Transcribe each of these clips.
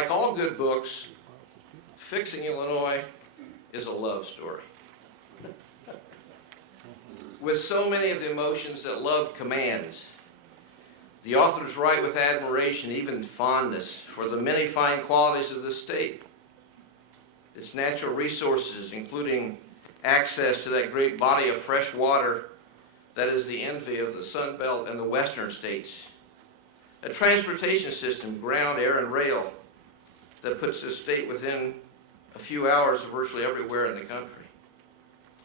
like all good books, Fixing Illinois is a love story. With so many of the emotions that love commands, the authors write with admiration, even fondness, for the many fine qualities of this state. Its natural resources, including access to that great body of fresh water that is the envy of the Sun Belt and the western states. A transportation system, ground, air, and rail, that puts this state within a few hours of virtually everywhere in the country.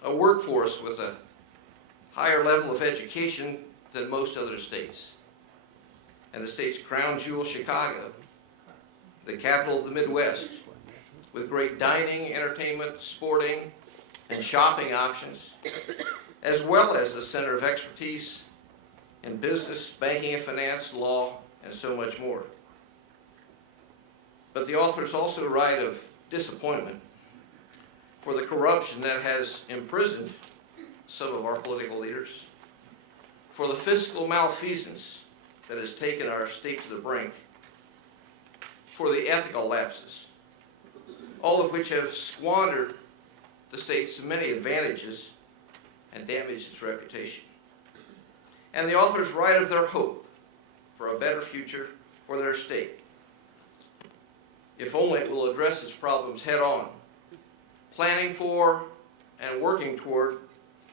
A workforce with a higher level of education than most other states. And the state's crown jewel, Chicago, the capital of the Midwest, with great dining, entertainment, sporting, and shopping options, as well as the center of expertise in business, banking and finance, law, and so much more. But the authors also write of disappointment for the corruption that has imprisoned some of our political leaders, for the fiscal malfeasance that has taken our state to the brink, for the ethical lapses, all of which have squandered the state's many advantages and damaged its reputation. And the authors write of their hope for a better future for their state, if only it will address its problems head on, planning for and working toward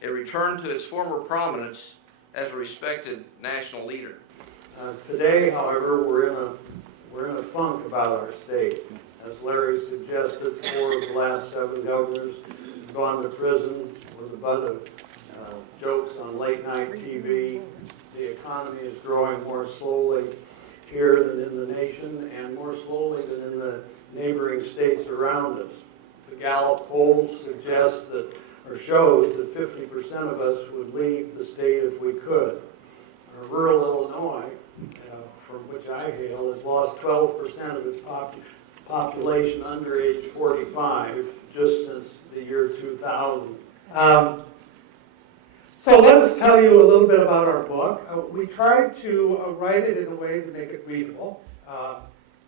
a return to its former prominence as a respected national leader. Today, however, we're in a funk about our state. As Larry suggested, 4 of the last 7 governors have gone to prison with the butt of jokes on late night TV. The economy is growing more slowly here than in the nation and more slowly than in the neighboring states around us. The Gallup polls suggest that, or shows that 50% of us would leave the state if we could. Rural Illinois, from which I hail, has lost 12% of its population under age 45 just since the year 2000. So let us tell you a little bit about our book. We tried to write it in a way to make it readable,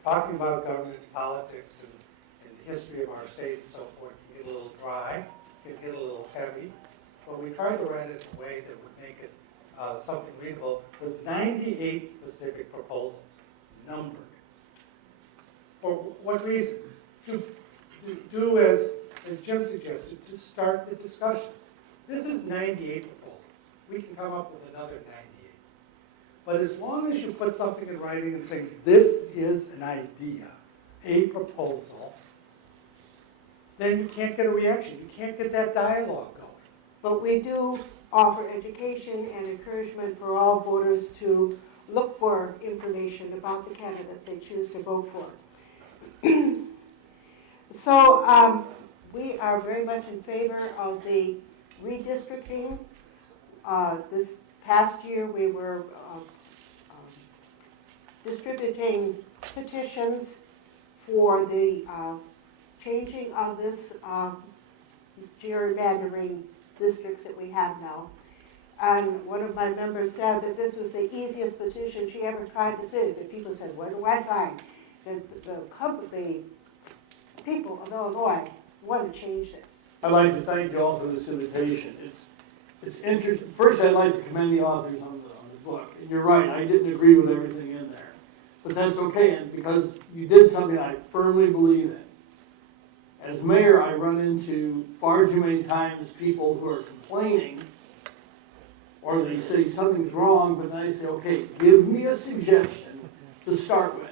talking about government, politics, and the history of our state and so forth can get a little dry, can get a little heavy, but we tried to write it in a way that would make it something readable with 98 specific proposals, numbered. For what reason? To do as Jim suggested, to start the discussion. This is 98 proposals. We can come up with another 98. But as long as you put something in writing and say, this is an idea, a proposal, then you can't get a reaction. You can't get that dialogue going. But we do offer education and encouragement for all voters to look for information about the candidates they choose to vote for. So we are very much in favor of the redistricting. This past year we were distributing petitions for the changing of this gerrymandering districts that we have now. And one of my members said that this was the easiest petition she ever tried to do. The people said, where do I sign? The people of Illinois want to change this. I'd like to thank you all for this invitation. It's interesting. First, I'd like to commend the authors on the book. And you're right, I didn't agree with everything in there. But that's okay, and because you did something I firmly believe in. As mayor, I run into far too many times people who are complaining, or they say something's wrong, but then I say, okay, give me a suggestion to start with.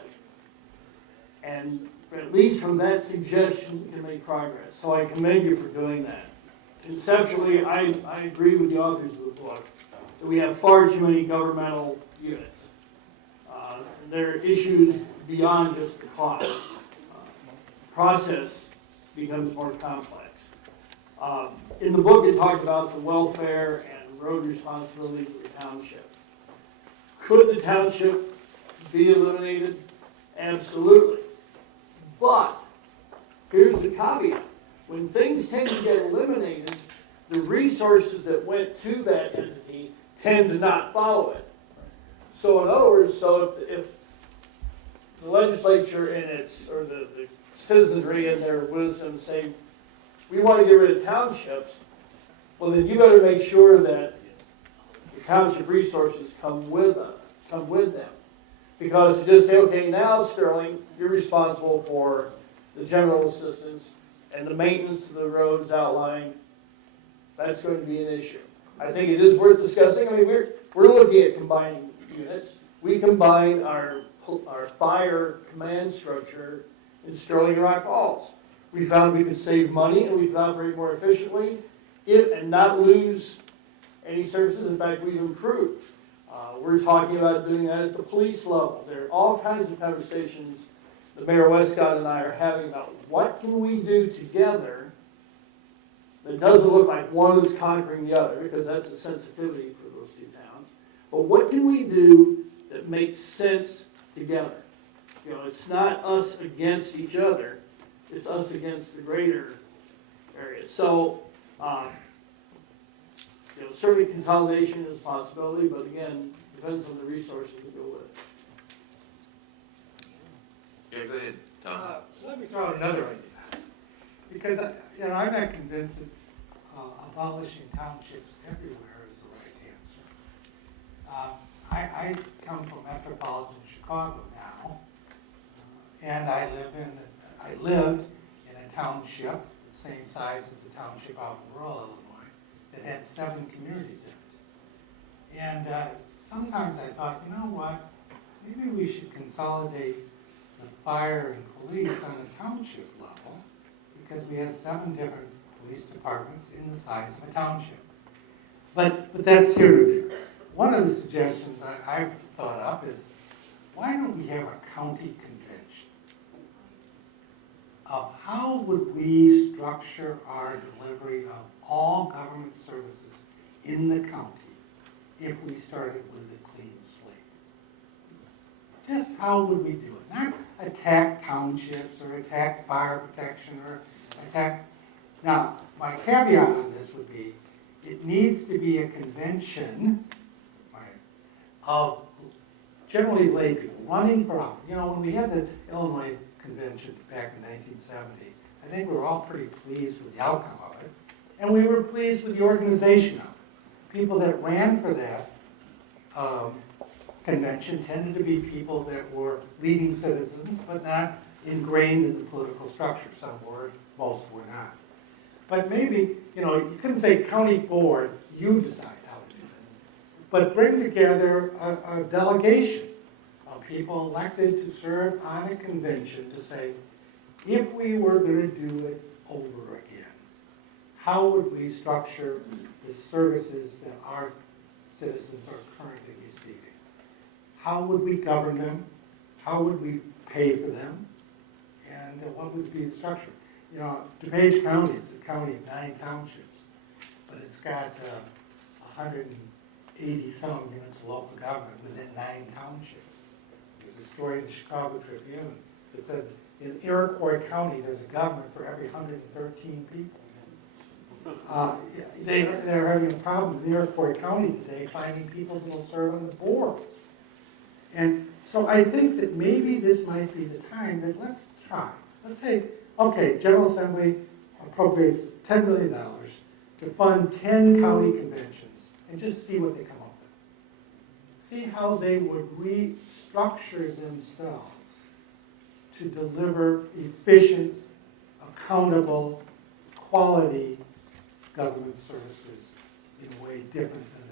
And at least from that suggestion, we can make progress. So I commend you for doing that. Conceptually, I agree with the authors of the book that we have far too many governmental units. There are issues beyond just the cost. The process becomes more complex. In the book, it talked about the welfare and road responsibilities of the township. Could the township be eliminated? Absolutely. But here's the caveat. When things tend to get eliminated, the resources that went to that entity tend to not follow it. So in other words, if the legislature in its, or the citizenry in their wisdom say, we want to get rid of townships, well, then you better make sure that the township resources come with them. Because to just say, okay, now Sterling, you're responsible for the general assistance and the maintenance of the roads outlying, that's going to be an issue. I think it is worth discussing. I mean, we're looking at combining units. We combined our fire command structure in Sterling and Rock Falls. We found we could save money and we could operate more efficiently and not lose any services. In fact, we've improved. We're talking about doing that at the police level. There are all kinds of conversations that Mayor Westcott and I are having about what can we do together that doesn't look like one is conquering the other, because that's the sensitivity for those two towns. But what can we do that makes sense together? You know, it's not us against each other. It's us against the greater area. So, you know, certainly consolidation is a possibility, but again, depends on the resources that go with it. Yeah, go ahead, Tom. Let me throw out another idea. Because, you know, I'm not convinced that abolishing townships everywhere is the right answer. I come from metropolitan Chicago now, and I lived in a township the same size as the township out in rural Illinois that had 7 communities in it. And sometimes I thought, you know what, maybe we should consolidate the fire and police on a township level, because we had 7 different police departments in the size of a township. But that's here or there. One of the suggestions I've thought up is, why don't we have a county convention of how would we structure our delivery of all government services in the county if we started with a clean slate? Just how would we do it? Not attack townships or attack fire protection or attack. Now, my caveat on this would be, it needs to be a convention of generally lay people running for office. You know, when we had the Illinois convention back in 1970, I think we were all pretty pleased with the outcome of it, and we were pleased with the organization of it. People that ran for that convention tended to be people that were leading citizens, but not ingrained in the political structure. Some were, most were not. But maybe, you know, you couldn't say county board, you decide how to do it. But bring together a delegation of people elected to serve on a convention to say, if we were going to do it over again, how would we structure the services that our citizens are currently receiving? How would we govern them? How would we pay for them? And what would be the structure? You know, DuPage County is a county of 9 townships, but it's got 180 some units of local government within 9 townships. There's a story in the Chicago Tribune that said in Iroquois County there's a government for every 113 people. They're having a problem in Iroquois County today finding people who will serve on the boards. And so I think that maybe this might be the time that let's try. Let's say, okay, General Assembly appropriates $10 million to fund 10 county conventions and just see what they come up with. See how they would restructure themselves to deliver efficient, accountable, quality government services in a way different than